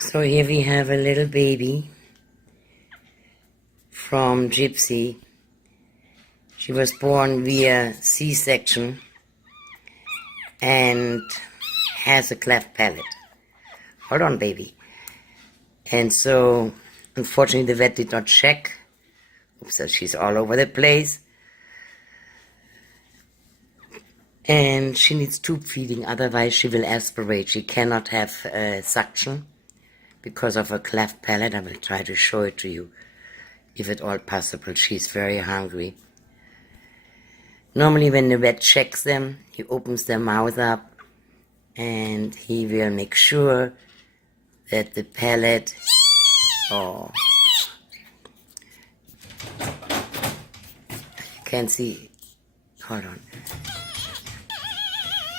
So here we have a little baby from Gypsy. She was born via C-section and has a cleft palate. Hold on, baby. And so, unfortunately, the vet did not check. Oops, so she's all over the place. And she needs tube feeding, otherwise she will aspirate. She cannot have suction because of her cleft palate. I will try to show it to you, if at all possible. She's very hungry. Normally when the vet checks them, he opens their mouth up and he will make sure that the palate, you can see, hold on,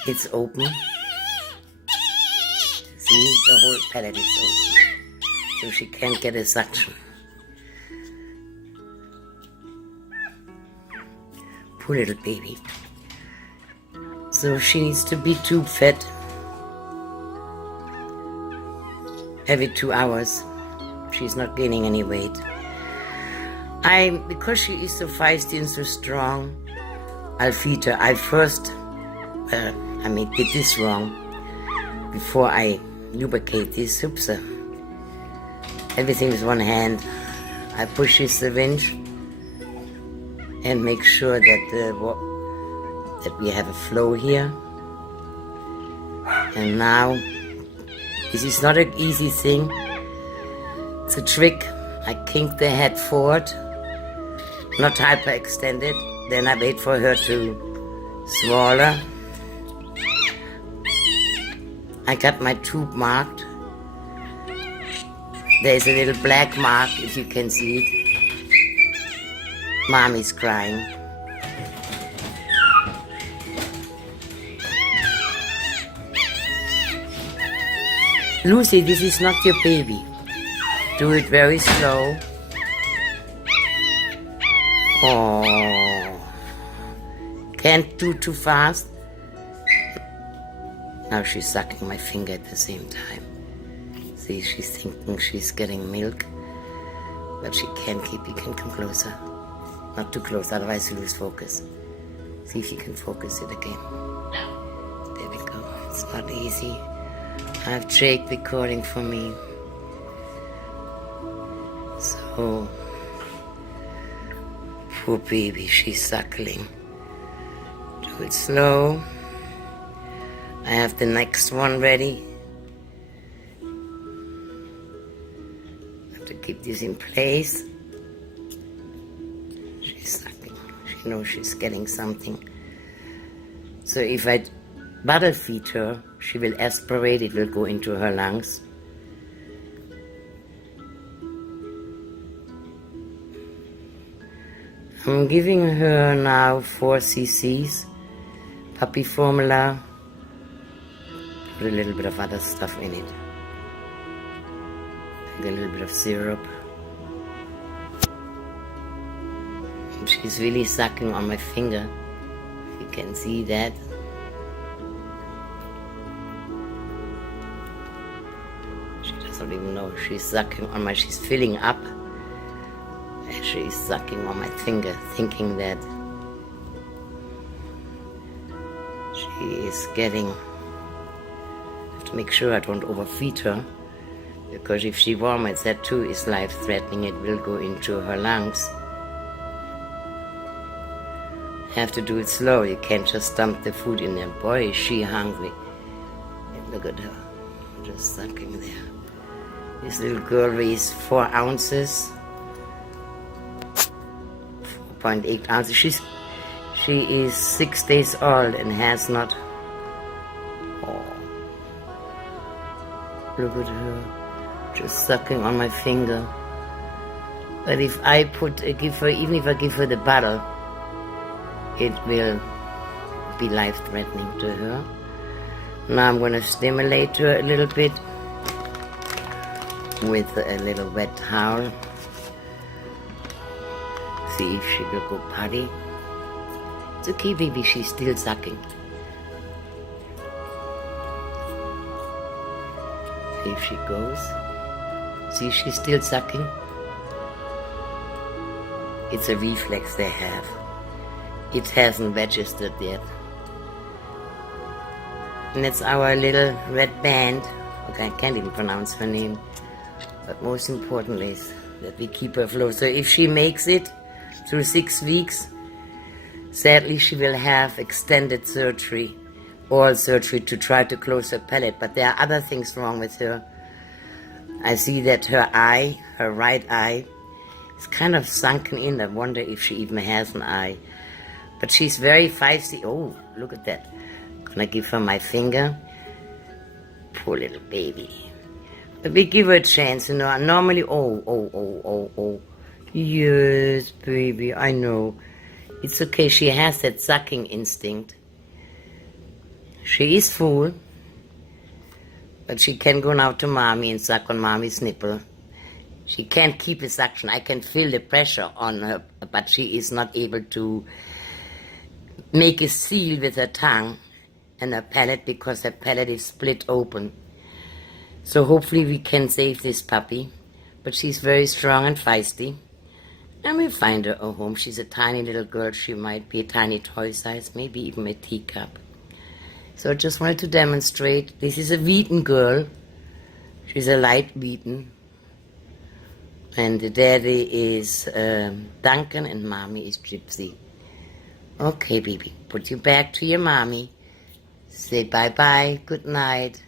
it's open. See, the whole palate is open, so she can't get a suction. Poor little baby. So she needs to be tube fed every 2 hours. She's not gaining any weight. Because she is so feisty and so strong, I'll feed her. I first, did this wrong. Before I lubricate these hoops, everything with one hand. I push this syringe and make sure that we have a flow here. And now, this is not an easy thing. It's a trick. I kink the head forward, not hyperextended. Then I wait for her to swallow. I got my tube marked. There's a little black mark, if you can see it. Mommy's crying. Lucy, this is not your baby. Do it very slow. Oh, can't do too fast. Now she's sucking my finger at the same time. See, she's thinking she's getting milk, but she can't keep. You can come closer. Not too close, otherwise you lose focus. See if you can focus it again. There we go. It's not easy. I have Jake recording for me. So, poor baby, she's suckling. Do it slow. I have the next one ready. I have to keep this in place. She's sucking. She knows she's getting something. So if I bottle feed her, she will aspirate, it will go into her lungs. I'm giving her now 4 cc's puppy formula. Put a little bit of other stuff in it. Like a little bit of syrup. And she's really sucking on my finger. You can see that. She doesn't even know she's sucking on my, she's filling up. And she's sucking on my finger, thinking that she is getting. I have to make sure I don't overfeed her, because if she vomits, that too is life-threatening. It will go into her lungs. You have to do it slow. You can't just dump the food in there. Boy, is she hungry. And look at her, just sucking there. This little girl weighs 4 ounces. 4.8 ounces. She is 6 days old and has not. Oh, look at her, just sucking on my finger. But if I give her, even if I give her the bottle, it will be life-threatening to her. Now I'm going to stimulate her a little bit with a little wet towel. See if she will go potty. It's okay, baby, she's still sucking. See if she goes. See, she's still sucking. It's a reflex they have. It hasn't registered yet. And that's our little red band. Okay, I can't even pronounce her name. But most importantly is that we keep her afloat. So if she makes it through 6 weeks, sadly she will have extended surgery, oral surgery, to try to close her palate. But there are other things wrong with her. I see that her eye, her right eye, is kind of sunken in. I wonder if she even has an eye. But she's very feisty. Oh, look at that. Gonna give her my finger. Poor little baby. But we give her a chance, you know. Normally, oh. Yes, baby, I know. It's okay, she has that sucking instinct. She is full. But she can go now to mommy and suck on mommy's nipple. She can't keep a suction. I can feel the pressure on her, but she is not able to make a seal with her tongue and her palate because her palate is split open. So hopefully we can save this puppy. But she's very strong and feisty. And we'll find her a home. She's a tiny little girl. She might be a tiny toy size, maybe even a teacup. So I just wanted to demonstrate. This is a Wheaten girl. She's a light Wheaten. And the daddy is Duncan and mommy is Gypsy. Okay, baby. Put you back to your mommy. Say bye-bye. Good night.